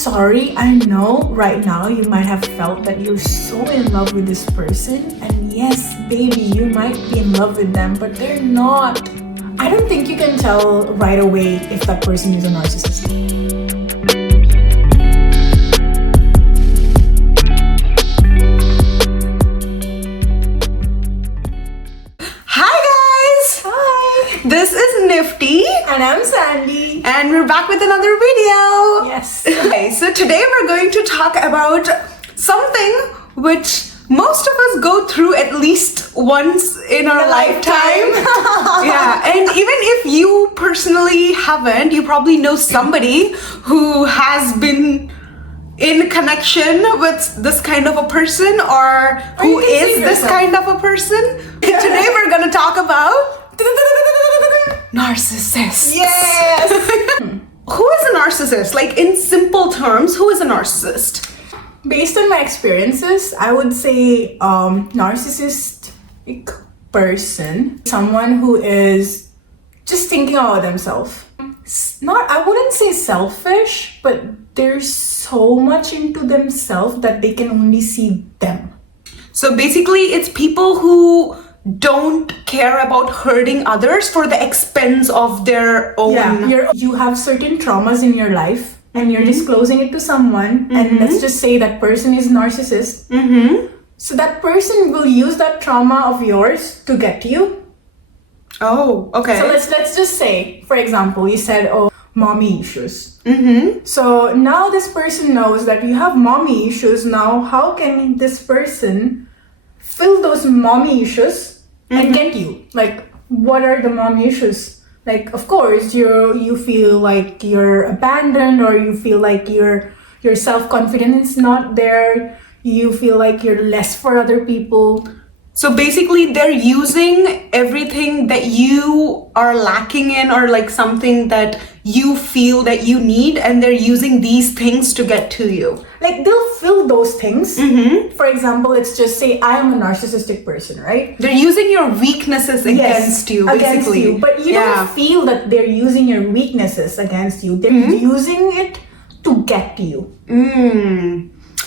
Sorry, I know right now you might have felt that you're so in love with this person, and yes, baby, you might be in love with them, but they're not. I don't think you can tell right away if that person is a narcissist. This is Nifty. And I'm Sandy. And we're back with another video. Yes. Okay, so today we're going to talk about something which most of us go through at least once in our lifetime. Yeah, and even if you personally haven't, you probably know somebody who has been in connection with this kind of a person or who is this kind of a person. Yeah. Today we're going to talk about Narcissists. Yes. Who is a narcissist? Like, in simple terms, who is a narcissist? Based on my experiences, I would say narcissistic person, someone who is just thinking about themselves. I wouldn't say selfish, but they're so much into themselves that they can only see them. So basically, it's people who don't care about hurting others for the expense of their own. Yeah, you have certain traumas in your life and you're disclosing it to someone, and let's just say that person is narcissist. So that person will use that trauma of yours to get you. Oh, okay. So let's just say, for example, you said, oh, mommy issues. So now this person knows that you have mommy issues. Now how can this person fill those mommy issues and get you? Like, what are the mommy issues? Like, of course, you feel like you're abandoned, or you feel like your self-confidence is not there. You feel like you're less for other people. So basically, they're using everything that you are lacking in, or like something that you feel that you need, and they're using these things to get to you. Like, they'll fill those things. For example, let's just say I am a narcissistic person, right? They're using your weaknesses against you, basically. Against you. But you don't feel that they're using your weaknesses against you. They're using it to get to you.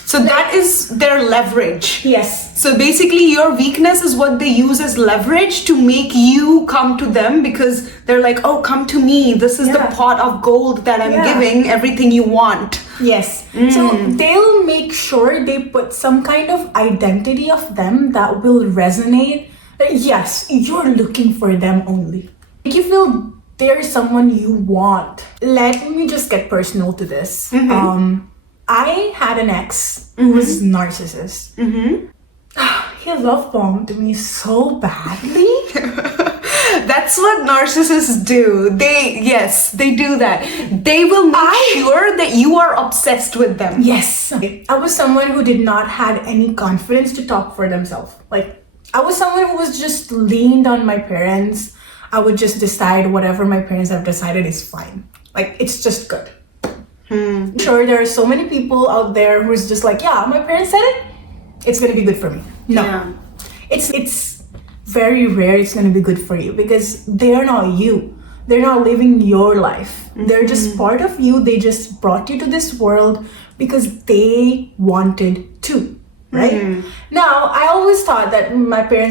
So that is their leverage. Yes. So basically, your weakness is what they use as leverage to make you come to them, because they're like, oh, come to me. This is the pot of gold that I'm giving, everything you want. Yes. So they'll make sure they put some kind of identity of them that will resonate. Yes, you're looking for them only. Make you feel they're someone you want. Let me just get personal to this. I had an ex who was narcissist. He love bombed me so badly. That's what narcissists do. They do that. They will make sure that you are obsessed with them. Yes. I was someone who did not have any confidence to talk for themselves. Like, I was someone who was just leaned on my parents. I would just decide whatever my parents have decided is fine. Like, it's just good. I'm sure there are so many people out there who's just like, yeah, my parents said it, it's gonna be good for me. No, it's very rare it's gonna be good for you, because they're not you. They're not living your life. They're just part of you. They just brought you to this world because they wanted to, right? Now, I always thought that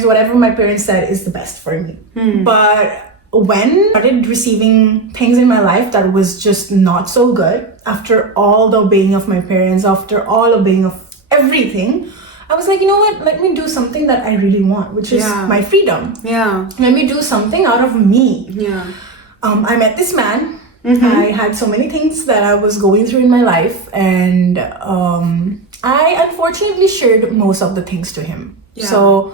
whatever my parents said is the best for me. But when I started receiving things in my life that was just not so good, after all the obeying of my parents, after all obeying of everything, I was like, you know what? Let me do something that I really want, which is my freedom. Let me do something out of me. I met this man. I had so many things that I was going through in my life, and I unfortunately shared most of the things to him. So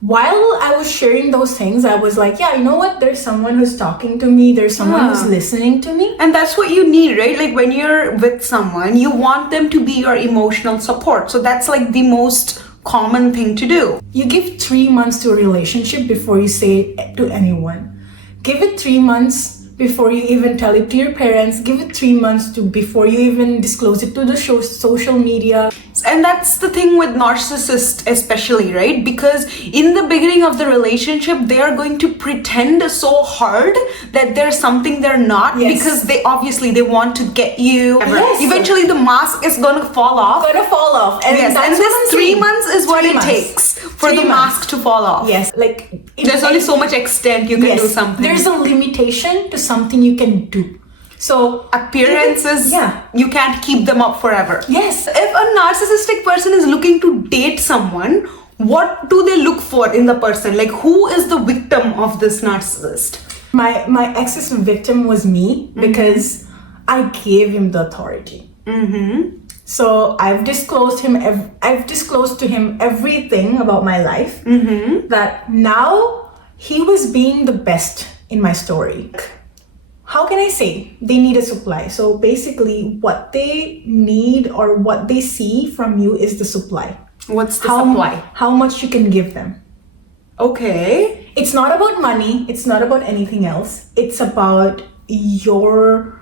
while I was sharing those things, I was like, yeah, you know what? There's someone who's talking to me. There's someone who's listening to me. And that's what you need, right? Like, when you're with someone, you want them to be your emotional support. So that's like the most common thing to do. You give 3 months to a relationship before you say it to anyone. Give it 3 months before you even tell it to your parents. Give it 3 months to before you even disclose it to the social media. And that's the thing with narcissists especially, right? Because in the beginning of the relationship, they are going to pretend so hard that there's something they're not, Yes. because they want to get you. Yes. Eventually the mask is gonna fall off. Gonna fall off. And Yes, and that's what I'm this 3 saying. months is what 3 it months. takes for 3 the months. mask to fall off. Yes, like There's only so much extent you can do something. There's a limitation to something you can do. So Appearances, yeah. you can't keep them up forever. Yes. If a narcissistic person is looking to date someone, what do they look for in the person? Like, who is the victim of this narcissist? My ex's victim was me because I gave him the authority. So I've disclosed to him everything about my life. That now he was being the best in my story. How can I say? They need a supply. So basically what they need or what they see from you is the supply. What's the supply? How much you can give them. Okay. It's not about money. It's not about anything else. It's about your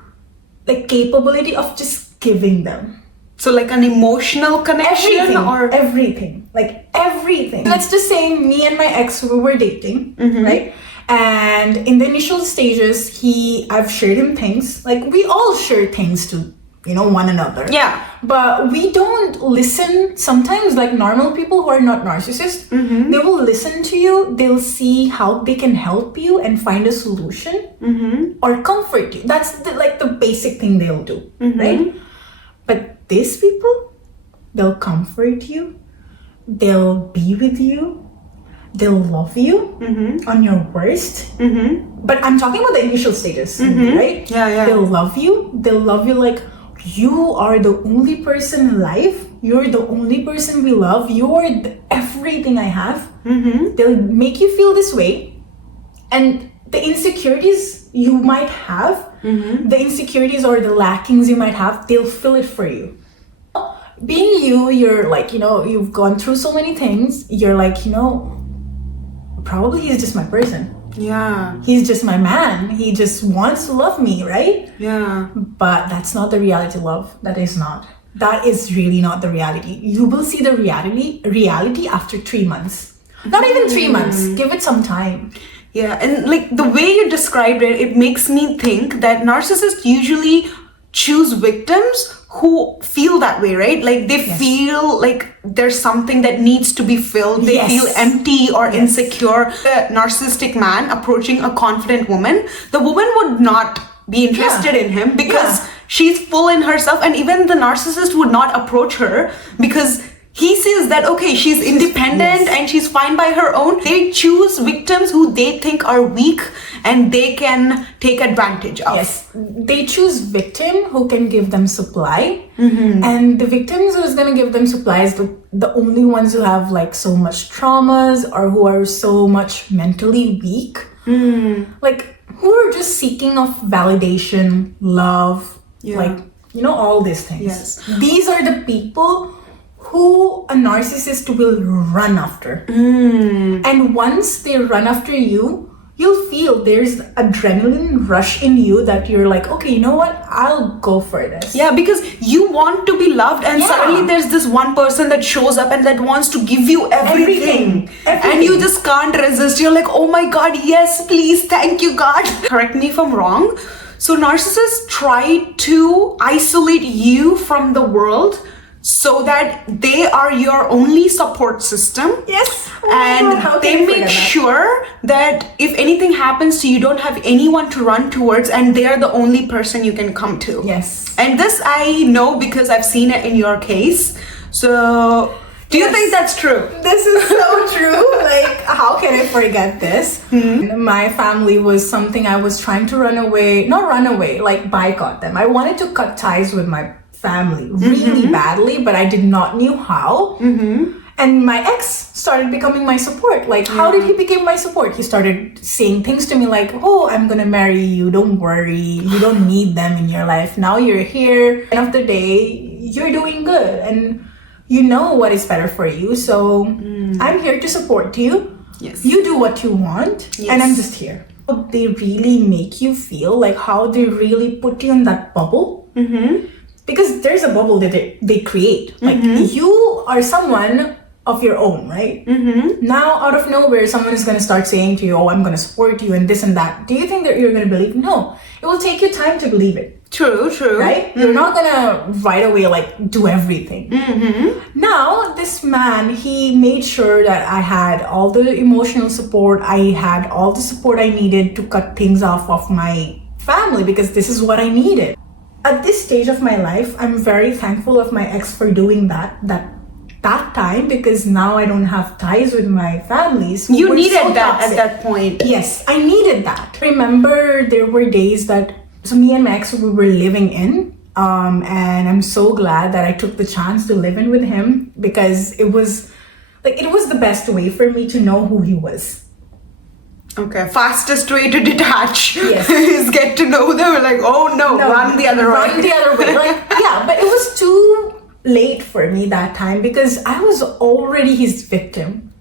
capability of just giving them. So like an emotional connection everything. Let's just say me and my ex, we were dating, right? And in the initial stages, I've shared him things. Like, we all share things to, one another. Yeah. But we don't listen. Sometimes, like normal people who are not narcissists, they will listen to you. They'll see how they can help you and find a solution or comfort you. That's the basic thing they'll do, right? But these people, they'll comfort you. They'll be with you. They'll love you on your worst. But I'm talking about the initial stages, right? Yeah. They'll love you. They'll love you like you are the only person alive. You're the only person we love. You're everything I have. They'll make you feel this way. And the insecurities you might have, the insecurities or the lackings you might have, they'll fill it for you. Being you're like, you've gone through so many things. You're like, probably he's just my person. Yeah. He's just my man. He just wants to love me, right? Yeah. But that's not the reality, love. That is not. That is really not the reality. You will see the reality after 3 months. Not even 3 months. Give it some time. Yeah, and like the way you described it, it makes me think that narcissists usually choose victims who feel that way, right? Like they feel like there's something that needs to be filled. They feel empty or insecure. The narcissistic man approaching a confident woman, the woman would not be interested in him because she's full in herself, and even the narcissist would not approach her because he sees that, okay, she's independent and she's fine by her own. They choose victims who they think are weak and they can take advantage of. Yes, they choose victim who can give them supply. And the victims who's going to give them supply is the only ones who have like so much traumas or who are so much mentally weak. Like who are just seeking of validation, love, all these things. Yes. These are the people who a narcissist will run after. And once they run after you, you'll feel there's adrenaline rush in you that you're like, okay, you know what? I'll go for this. Yeah, because you want to be loved and suddenly there's this one person that shows up and that wants to give you everything. And you just can't resist. You're like, oh my God, yes, please, thank you, God. Correct me if I'm wrong. So narcissists try to isolate you from the world so that they are your only support system. Yes. And they make sure that if anything happens to you, you don't have anyone to run towards and they are the only person you can come to. Yes. And this I know because I've seen it in your case. So do you think that's true? This is so true. Like, how can I forget this? My family was something I was trying to like boycott them. I wanted to cut ties with my family really badly, but I did not knew how. And my ex started becoming my support. Like, how did he become my support? He started saying things to me like, oh, I'm gonna marry you, don't worry, you don't need them in your life, now you're here, end of the day you're doing good and you know what is better for you, so I'm here to support you. Yes. You do what you want, and I'm just here. they really make you feel, like how they really put you in that bubble. Because there's a bubble that they create. Like you are someone of your own, right? Now, out of nowhere, someone is going to start saying to you, oh, I'm going to support you and this and that. Do you think that you're going to believe? No. It will take you time to believe it. True. Right? You're not going to right away, like, do everything. Now, this man, he made sure that I had all the emotional support. I had all the support I needed to cut things off of my family because this is what I needed. At this stage of my life, I'm very thankful of my ex for doing that time, because now I don't have ties with my families. You needed that at that point. Yes, I needed that. Remember, there were days that, so me and my ex, we were living in, and I'm so glad that I took the chance to live in with him, because it was the best way for me to know who he was. Okay, fastest way to detach Yes. is get to know them. Like, oh no, run the other way. Run the other way. Like, yeah, but it was too late for me that time because I was already his victim.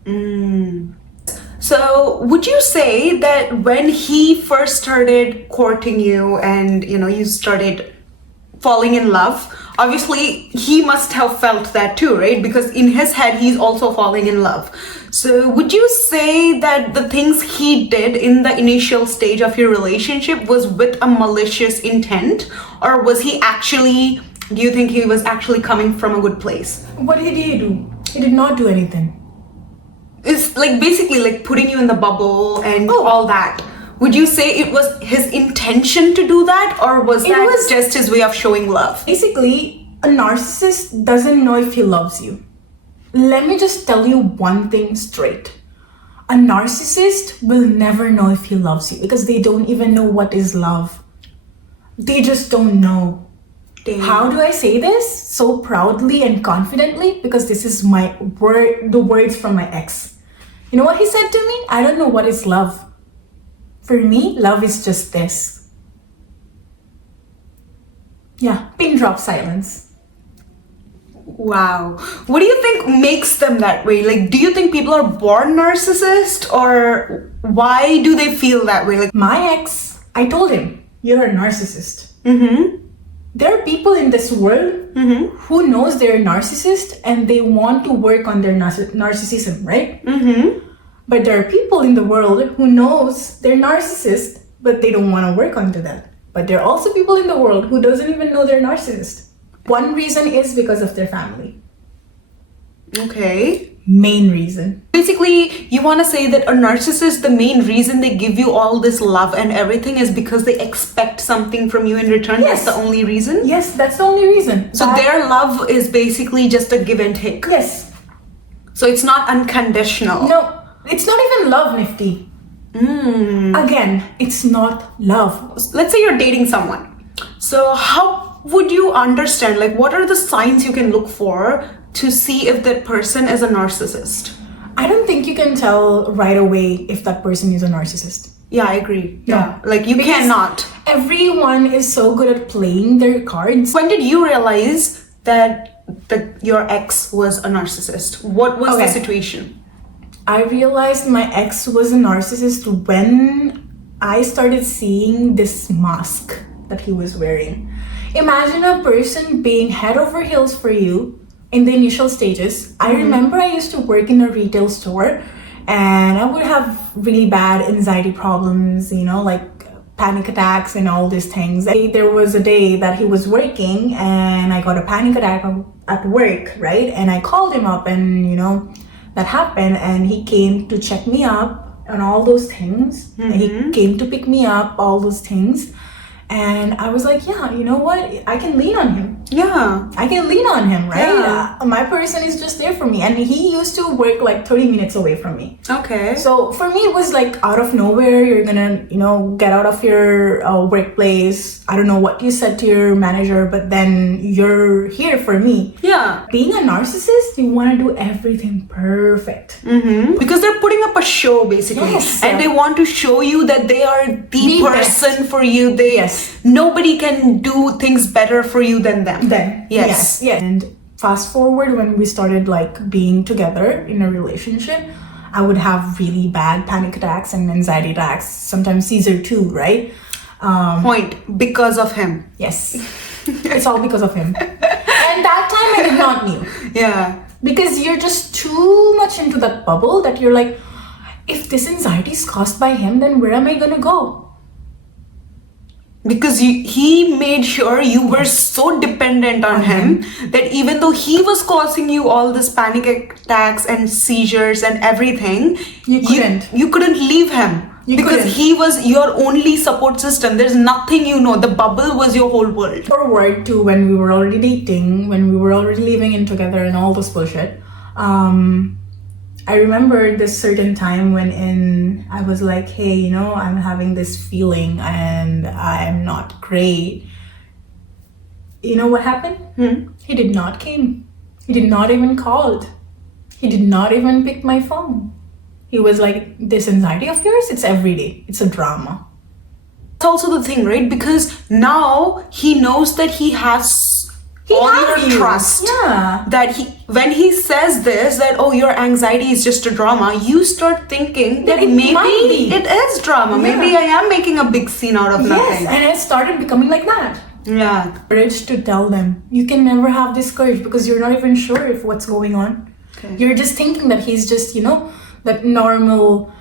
So would you say that when he first started courting you and, you know, you started falling in love, obviously he must have felt that too, right? Because in his head, he's also falling in love. So would you say that the things he did in the initial stage of your relationship was with a malicious intent? Or was he actually, do you think he was actually coming from a good place? What did he do? He did not do anything. It's like basically like putting you in the bubble and all that. Would you say it was his intention to do that, or was that just his way of showing love? Basically, a narcissist doesn't know if he loves you. Let me just tell you one thing straight. A narcissist will never know if he loves you because they don't even know what is love. They just don't know. Damn. How do I say this so proudly and confidently? Because this is my word, the words from my ex. You know what he said to me? I don't know what is love. For me, love is just this. Yeah, pin drop silence. Wow. What do you think makes them that way? Like, do you think people are born narcissist, or why do they feel that way? Like, my ex, I told him, you're a narcissist. There are people in this world who knows they're a narcissist and they want to work on their narcissism, right? But there are people in the world who knows they're narcissist, but they don't want to work onto that. But there are also people in the world who doesn't even know they're narcissist. One reason is because of their family. okay. Main reason. Basically, you want to say that a narcissist, the main reason they give you all this love and everything is because they expect something from you in return? Yes. That's the only reason? Yes, that's the only reason. So their love is basically just a give and take? Yes. So it's not unconditional? No, it's not even love, Nifty. Again, it's not love. Let's say you're dating someone. So how would you understand, like, what are the signs you can look for to see if that person is a narcissist? I don't think you can tell right away if that person is a narcissist. Yeah, I agree. No. Yeah, like you Because cannot. Everyone is so good at playing their cards. When did you realize that your ex was a narcissist? What was the Okay. situation? I realized my ex was a narcissist when I started seeing this mask that he was wearing. Imagine a person being head over heels for you in the initial stages. I remember I used to work in a retail store and I would have really bad anxiety problems, you know, like panic attacks and all these things. There was a day that he was working and I got a panic attack at work, right? And I called him up and, you know, that happened and he came to check me up and all those things. And he came to pick me up, all those things. And I was like, yeah, you know what? I can lean on him. Yeah. I can lean on him, right? Yeah. My person is just there for me. And he used to work like 30 minutes away from me. Okay. So for me, it was like out of nowhere, you're gonna, you know, get out of your workplace. I don't know what you said to your manager, but then you're here for me. Yeah. Being a narcissist, you want to do everything perfect. Because they're putting up a show basically. Yes. And they want to show you that they are the person best. for you. Nobody can do things better for you than them. Yes. And fast forward when we started like being together in a relationship, I would have really bad panic attacks and anxiety attacks, sometimes seizure too, right? Point. Because of him. Yes. It's all because of him. And that time I did not knew. Yeah. Because you're just too much into that bubble that you're like, if this anxiety is caused by him, then where am I gonna go? Because he made sure you were so dependent on him that even though he was causing you all this panic attacks and seizures and everything, you couldn't leave him. Because he was your only support system. There's nothing the bubble was your whole world. Forward to when we were already dating, when we were already living in together and all this bullshit. I remember this certain time when I was like, hey, I'm having this feeling and I'm not great. You know what happened? He did not came. He did not even called. He did not even pick my phone. He was like, this anxiety of yours, it's every day. It's a drama. That's also the thing, right? Because now he knows that he has all your trust. Yeah. That when he says this, that, oh, your anxiety is just a drama, you start thinking that maybe it is drama. Yeah. Maybe I am making a big scene out of nothing. Yes, and it started becoming like that. Yeah. Courage to tell them. You can never have this courage because you're not even sure if what's going on. Okay. You're just thinking that he's just, that normal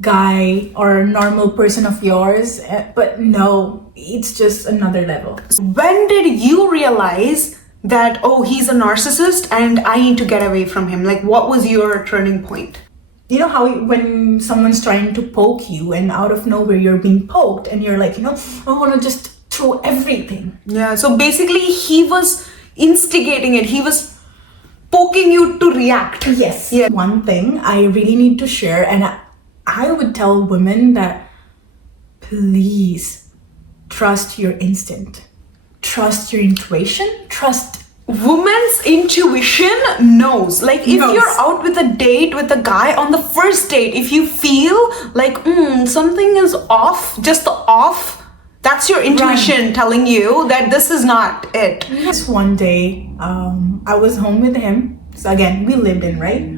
guy or normal person of yours, but no, it's just another level. When did you realize that, oh, he's a narcissist and I need to get away from him? Like, what was your turning point? You know how when someone's trying to poke you and out of nowhere you're being poked and you're like, I want to just throw everything. Yeah, so basically he was instigating it. He was poking you to react. Yes. Yeah. One thing I really need to share, and I would tell women that please trust your instinct, trust your intuition, trust. Women's intuition knows. Like if you're out with a date with a guy on the first date, if you feel like something is off, just the off, that's your intuition telling you that this is not it. Yes, one day I was home with him. So again, we lived in, right?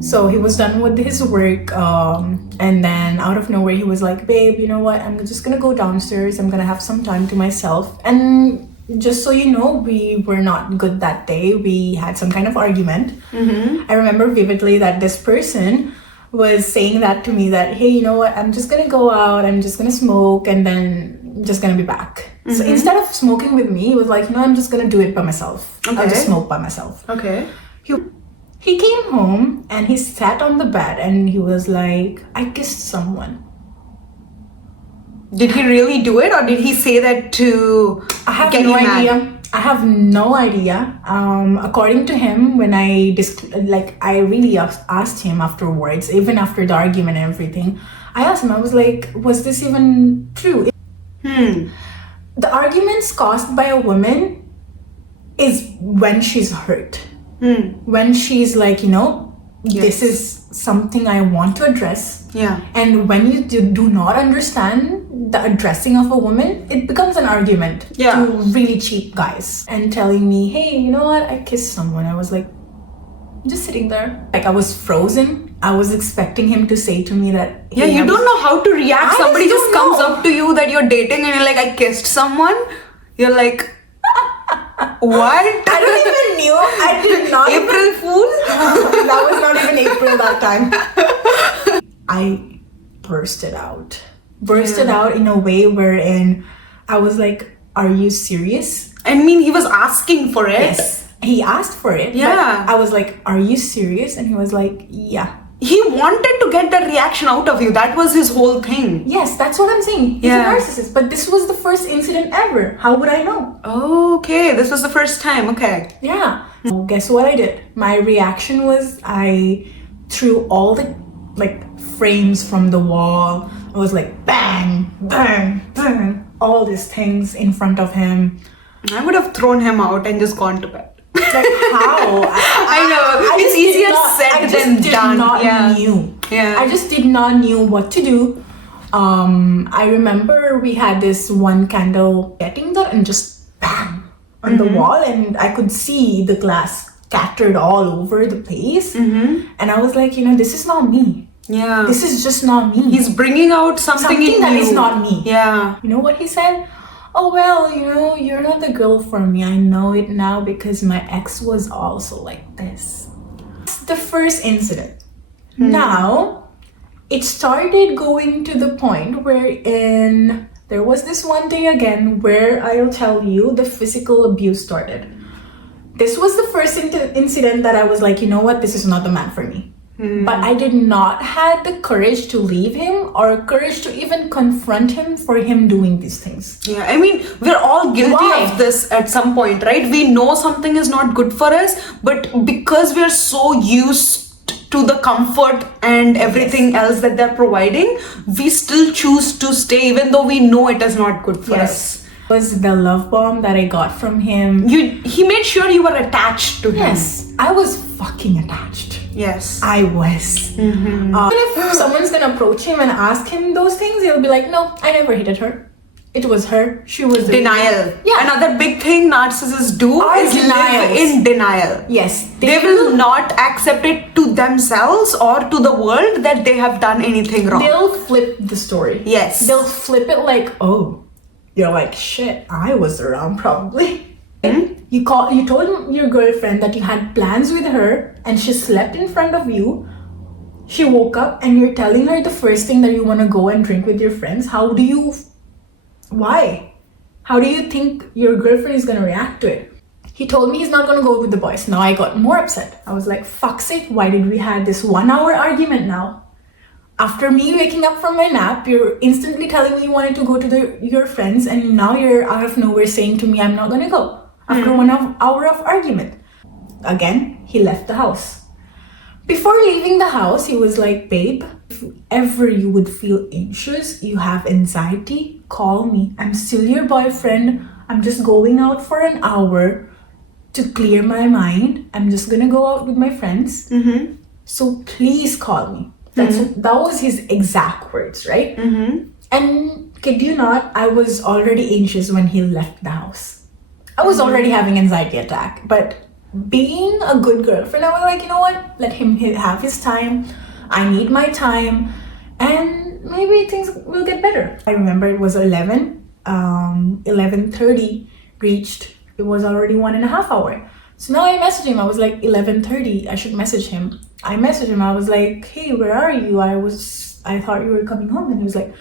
So he was done with his work, and then out of nowhere he was like, babe, you know what, I'm just gonna go downstairs, I'm gonna have some time to myself. And just so you know, we were not good that day. We had some kind of argument. I remember vividly that this person was saying that to me, that, hey, you know what, I'm just gonna go out, I'm just gonna smoke, and then just gonna be back. So instead of smoking with me, he was like, I'm just gonna do it by myself. I'll just smoke by myself. Okay. He came home and he sat on the bed and he was like, I kissed someone. Did he really do it, or did he say that to get you mad? I have no idea. According to him, when I really asked him afterwards, even after the argument and everything, I asked him, I was like, was this even true? The arguments caused by a woman is when she's hurt. When she's like, this is something I want to address. Yeah. And when you do not understand the addressing of a woman, it becomes an argument to really cheap guys. And telling me, hey, you know what, I kissed someone. I was like, just sitting there. Like I was frozen. I was expecting him to say to me that, hey, you don't know how to react. Somebody just comes up to you that you're dating and you're like, I kissed someone. You're like, what? I don't even knew. I did not. April Fool? That was not even April that time. I bursted out in a way wherein I was like, are you serious? I mean, he was asking for it. Yes, he asked for it. Yeah. I was like, are you serious? And he was like, yeah. He wanted to get that reaction out of you. That was his whole thing. Yes, that's what I'm saying. He's a narcissist. But this was the first incident ever. How would I know? Okay, this was the first time. Okay. Yeah. Guess what I did? My reaction was I threw all the frames from the wall. I was like, bang, bang, bang. All these things in front of him. I would have thrown him out and just gone to bed. Like how? I know. It's easier said than done. I just did not knew what to do. I remember we had this one candle getting there and just bang on the wall, and I could see the glass scattered all over the place. And I was like, this is not me. Yeah. This is just not me. He's bringing out something in that you. is not me. Yeah. You know what he said? Oh, well, you're not the girl for me. I know it now because my ex was also like this. That's the first incident. Now, it started going to the point wherein there was this one day again where I'll tell you the physical abuse started. This was the first incident that I was like, you know what? This is not the man for me. But I did not have the courage to leave him or courage to even confront him for him doing these things. Yeah, I mean, we're all guilty of this at some point, right? We know something is not good for us, but because we're so used to the comfort and everything else that they're providing, we still choose to stay even though we know it is not good for us. It was the love bomb that I got from him. He made sure you were attached to him. Yes, I was fucking attached. Yes. I was. Even if someone's gonna approach him and ask him those things, he'll be like, no, I never hated her. It was her. She was the denial. Yeah. Another big thing narcissists do is live in denial. Yes. They will not accept it to themselves or to the world that they have done anything wrong. They'll flip the story. Yes. They'll flip it like, oh, you're like, shit, I was around probably. You told your girlfriend that you had plans with her and she slept in front of you. She woke up and you're telling her the first thing that you want to go and drink with your friends. Why? How do you think your girlfriend is going to react to it? He told me he's not going to go with the boys. Now I got more upset. I was like, fuck's sake, why did we have this 1 hour argument now? After me waking up from my nap, you're instantly telling me you wanted to go to your friends, and now you're out of nowhere saying to me, I'm not going to go. After 1 hour of argument. Again, he left the house. Before leaving the house, he was like, babe, if ever you would feel anxious, you have anxiety, call me. I'm still your boyfriend. I'm just going out for an hour to clear my mind. I'm just going to go out with my friends. So please call me. That was his exact words, right? And kid you not, I was already anxious when he left the house. I was already having anxiety attack, but being a good girlfriend, I was like, you know what? Let him have his time. I need my time, and maybe things will get better. I remember it was 11:30 reached. It was already 1.5 hours. So now I messaged him. I was like, 11:30, I should message him. I messaged him. I was like, hey, where are you? I thought you were coming home. And he was like,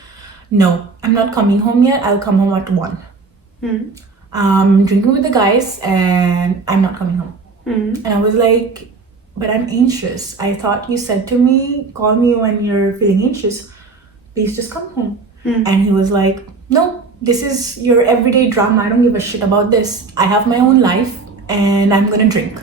no, I'm not coming home yet. I'll come home at 1. Drinking with the guys and I'm not coming home. And I was like, but I'm anxious. I thought you said to me, call me when you're feeling anxious. Please just come home. And he was like, no, this is your everyday drama. I don't give a shit about this. I have my own life and I'm gonna drink.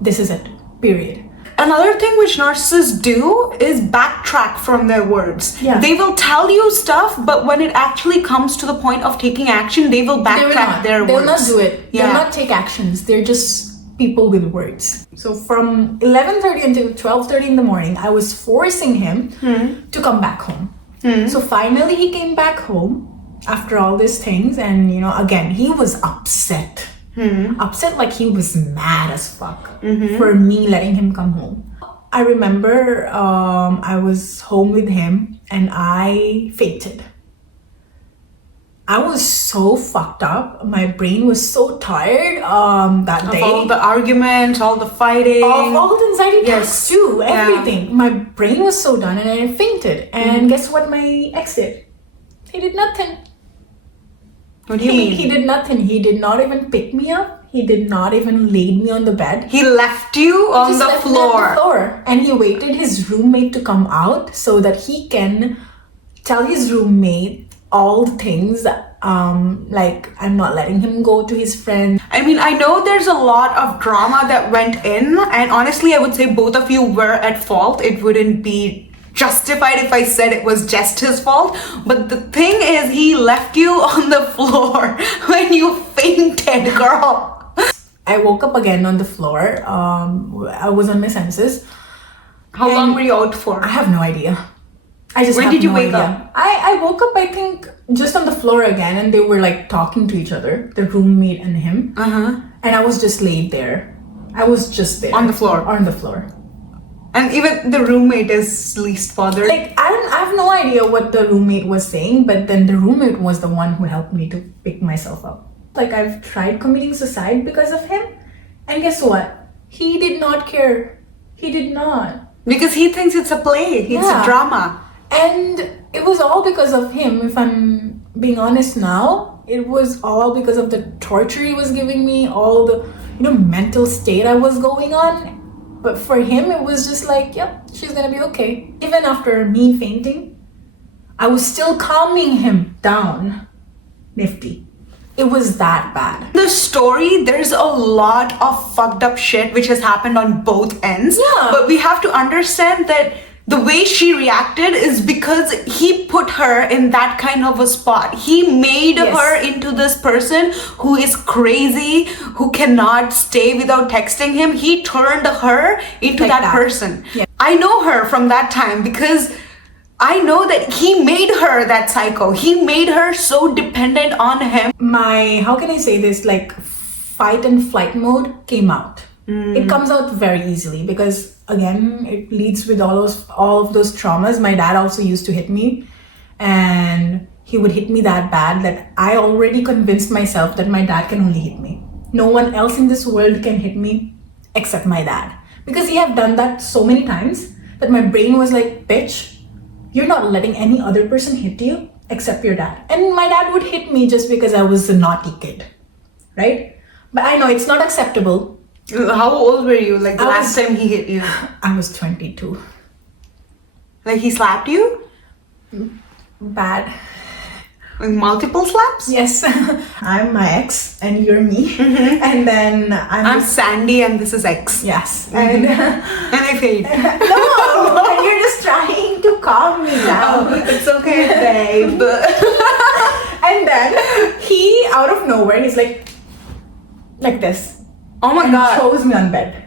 This is it. Period. Another thing which narcissists do is backtrack from their words. Yeah. They will tell you stuff, but when it actually comes to the point of taking action, they will backtrack their words. They'll not do it. Yeah. They'll not take actions. They're just people with words. So from 11:30 until 12:30 in the morning, I was forcing him to come back home. So finally he came back home after all these things, and again, he was upset. Upset like he was mad as fuck for me letting him come home. I remember I was home with him and I fainted. I was so fucked up. My brain was so tired that day. Of all the arguments, all the fighting. Of all the anxiety attacks too, everything. My brain was so done and I fainted. And guess what my ex did? He did nothing. What do you mean? He did nothing. He did not even pick me up. He did not even lay me on the bed. He left you on the floor. And he waited his roommate to come out so that he can tell his roommate all the things like I'm not letting him go to his friend. I mean, I know there's a lot of drama that went in, and honestly, I would say both of you were at fault. It wouldn't be justified if I said it was just his fault, but the thing is, he left you on the floor when you fainted, girl. I woke up again on the floor. I was on my senses. How long were you out for? I have no idea. When did you wake up? I woke up, I think, just on the floor again, and they were like talking to each other, the roommate and him. And I was just laid there. I was just there. On the floor. On the floor. And even the roommate is least bothered. Like, I have no idea what the roommate was saying, but then the roommate was the one who helped me to pick myself up. Like, I've tried committing suicide because of him. And guess what? He did not care. He did not. Because he thinks it's a play. It's a drama. And it was all because of him. If I'm being honest now, it was all because of the torture he was giving me, all the, mental state I was going on. But for him, it was just like, yep, she's gonna be okay. Even after me fainting, I was still calming him down. Nifty. It was that bad. The story, there's a lot of fucked up shit which has happened on both ends. Yeah. But we have to understand that the way she reacted is because he put her in that kind of a spot. He made her into this person who is crazy, who cannot stay without texting him. He turned her into like that person. Yeah. I know her from that time because I know that he made her that psycho. He made her so dependent on him. My, how can I say this, like fight and flight mode came out. It comes out very easily because again, it leads with all of those traumas. My dad also used to hit me, and he would hit me that bad that I already convinced myself that my dad can only hit me. No one else in this world can hit me except my dad, because he have done that so many times that my brain was like, bitch, you're not letting any other person hit you except your dad. And my dad would hit me just because I was a naughty kid, right? But I know it's not acceptable. How old were you? Like the last time he hit you? I was 22. Like he slapped you? Bad. Like multiple slaps? Yes. I'm my ex and you're me. And then I'm Sandy and this is X. Yes. And I fade. No, you're just trying to calm me down. Oh, it's okay, babe. And then he, out of nowhere, he's like this. Oh my God. Throws me on bed.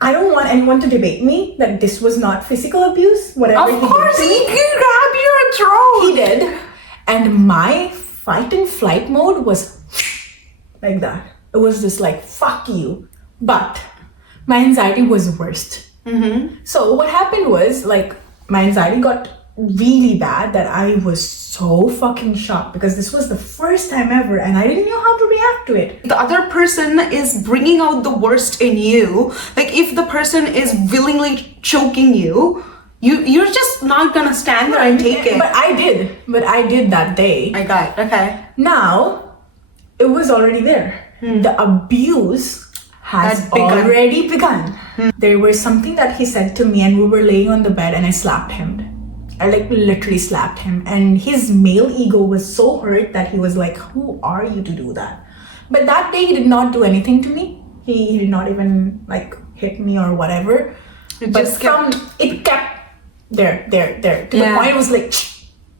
I don't want anyone to debate me that this was not physical abuse. Whatever. Of course, he grabbed your throat. He did. And my fight and flight mode was like that. It was just like, fuck you. But my anxiety was worst. So what happened was, like, my anxiety got really bad that I was so fucking shocked because this was the first time ever and I didn't know how to react to it. The other person is bringing out the worst in you. Like if the person is willingly choking you, you're just not gonna stand there and take it. But I did that day. I got it. Okay. Now, it was already there. The abuse has already begun. There was something that he said to me and we were laying on the bed and I slapped him. I like literally slapped him, and his male ego was so hurt that he was like, who are you to do that? But that day he did not do anything to me. He did not even like hit me or whatever. It kept there to the point it was like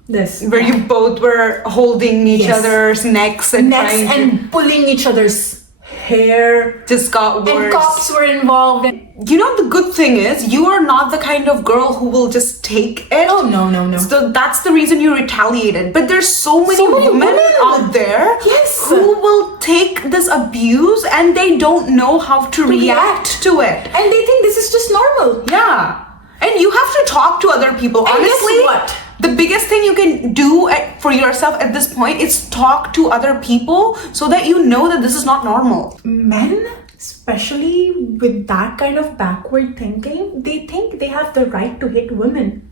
this. Where you both were holding each other's necks and pulling each other's hair. Just got worse. And cops were involved. You know, the good thing is you are not the kind of girl who will just take it. Oh, no. So that's the reason you retaliated. But there's so many women out there who will take this abuse and they don't know how to react to it. And they think this is just normal. Yeah. And you have to talk to other people. And honestly, guess what? The biggest thing you can do for yourself at this point is talk to other people so that you know that this is not normal. Men, especially with that kind of backward thinking, they think they have the right to hit women.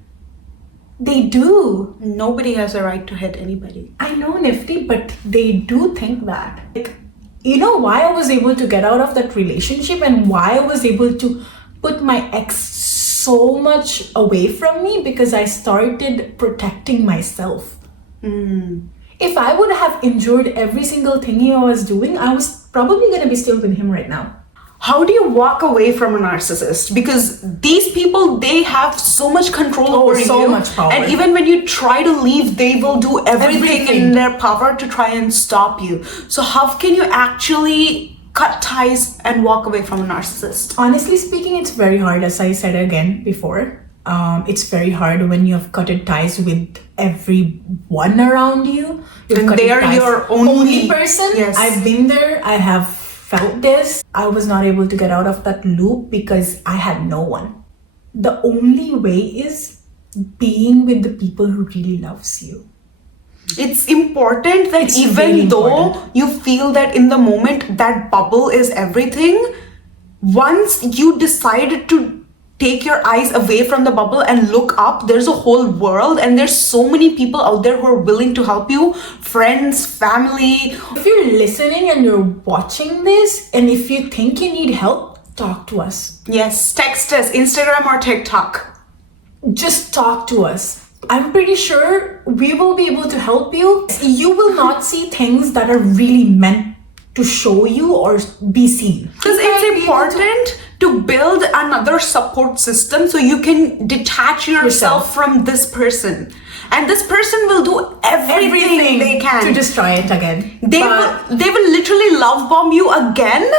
They do. Nobody has a right to hit anybody. I know, Nifty, but they do think that. Like, you know why I was able to get out of that relationship and why I was able to put my ex so much away from me? Because I started protecting myself. If I would have endured every single thing he was doing, I was probably going to be still with him right now. How do you walk away from a narcissist? Because these people, they have so much control over you. So much power. And even when you try to leave, they will do everything in their power to try and stop you. So how can you actually cut ties and walk away from a narcissist? Honestly speaking, it's very hard, as I said again before. It's very hard when you have cut ties with everyone around you. And they are your only person. Yes. I've been there. I have felt this, I was not able to get out of that loop because I had no one. The only way is being with the people who really loves you. It's important that It's even really though important. you feel that in the moment that bubble is everything, once you decide to take your eyes away from the bubble and look up, there's a whole world and there's so many people out there who are willing to help you. Friends, family. If you're listening and you're watching this, and if you think you need help, talk to us. Yes, text us, Instagram or TikTok. Just talk to us. I'm pretty sure we will be able to help you. You will not see things that are really meant to show you or be seen. Because it's important to build another support system so you can detach yourself from this person. And this person will do everything they can to destroy it again. They will literally love bomb you again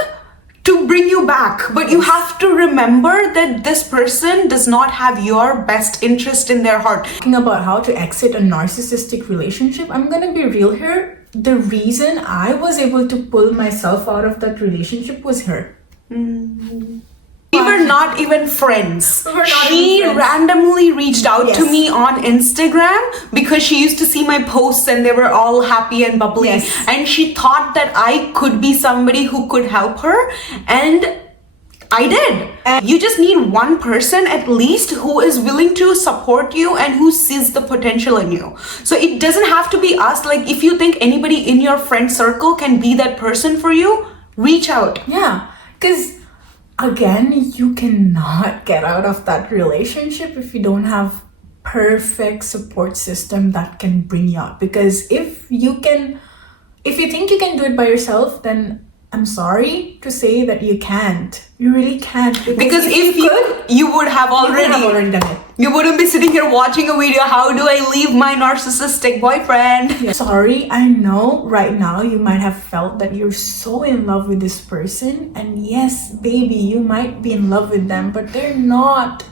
to bring you back. But you have to remember that this person does not have your best interest in their heart. Talking about how to exit a narcissistic relationship, I'm gonna be real here. The reason I was able to pull myself out of that relationship was her. We were not even friends. She even friends. randomly reached out to Yes. me on Instagram because she used to see my posts and they were all happy and bubbly. Yes. And she thought that I could be somebody who could help her. And I did. And you just need one person at least who is willing to support you and who sees the potential in you. So it doesn't have to be us. Like if you think anybody in your friend circle can be that person for you, reach out. Yeah, because again, you cannot get out of that relationship if you don't have perfect support system that can bring you out. Because if you think you can do it by yourself, then I'm sorry to say that you can't. You really can't. Because if you could, you would have already done it. You wouldn't be sitting here watching a video, how do I leave my narcissistic boyfriend? Yeah. Sorry, I know right now you might have felt that you're so in love with this person. And yes, baby, you might be in love with them, but they're not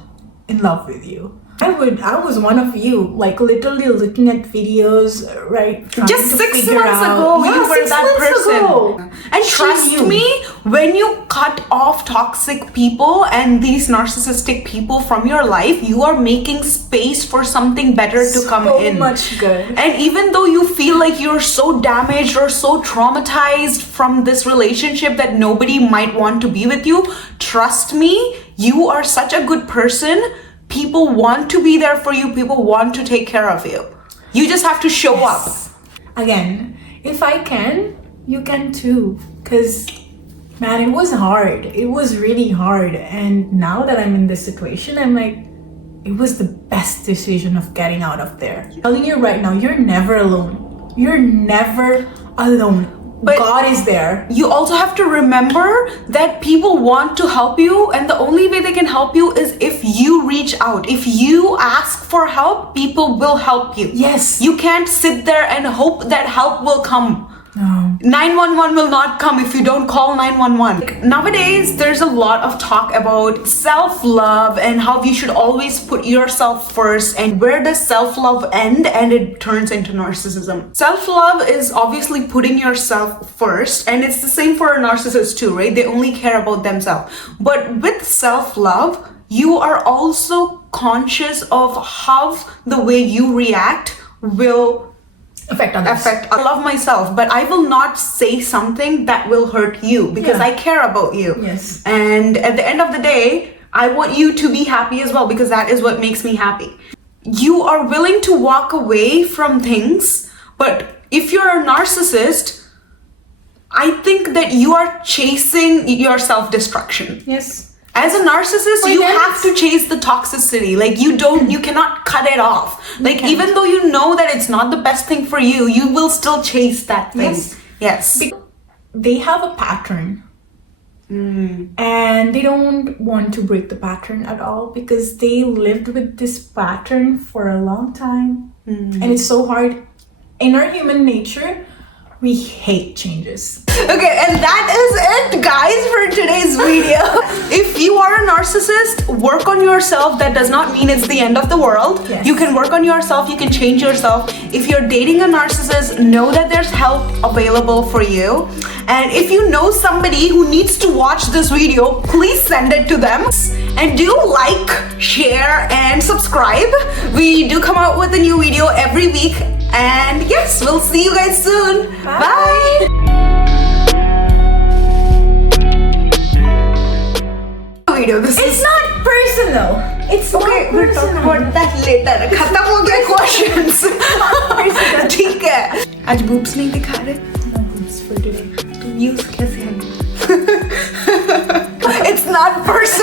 in love with you. I was one of you, like literally looking at videos, right? Just 6 months ago, you were that person. And trust me, when you cut off toxic people and these narcissistic people from your life, you are making space for something better to come in. So much good. And even though you feel like you're so damaged or so traumatized from this relationship that nobody might want to be with you, trust me, you are such a good person. People want to be there for you. People want to take care of you. You just have to show up. Again, if I can, you can too. Because, man, it was hard. It was really hard. And now that I'm in this situation, I'm like, it was the best decision of getting out of there. I'm telling you right now, you're never alone. You're never alone. But God is there. You also have to remember that people want to help you, and the only way they can help you is if you reach out. If you ask for help, people will help you. Yes. You can't sit there and hope that help will come. No. 911 will not come if you don't call 911. Nowadays, there's a lot of talk about self-love and how you should always put yourself first, and where does self-love end and it turns into narcissism. Self-love is obviously putting yourself first, and it's the same for a narcissist too, right? They only care about themselves. But with self-love, you are also conscious of how the way you react will affect others. I love myself, but I will not say something that will hurt you because I care about you. Yes. And at the end of the day, I want you to be happy as well because that is what makes me happy. You are willing to walk away from things, but if you're a narcissist, I think that you are chasing your self-destruction. Yes. As a narcissist, you have to chase the toxicity. Like you cannot cut it off. Like even though you know that it's not the best thing for you, you will still chase that thing. Yes. They have a pattern. And they don't want to break the pattern at all because they lived with this pattern for a long time. And it's so hard. In our human nature, we hate changes. Okay, and that is it, guys, for today's video. If you are a narcissist, narcissist, work on yourself. That does not mean it's the end of the world. Yes. You can work on yourself, you can change yourself. If you're dating a narcissist, know that there's help available for you. And if you know somebody who needs to watch this video, please send it to them. And do like, share, and subscribe. We do come out with a new video every week. And yes, we'll see you guys soon. Bye. Video. It's not personal. It's Okay, not we'll talk personal. about that later. खत्म हो गया questions. ठीक है. आज boobs नहीं दिखा रहे. No boobs for today. Views कैसे हैं? It's not personal.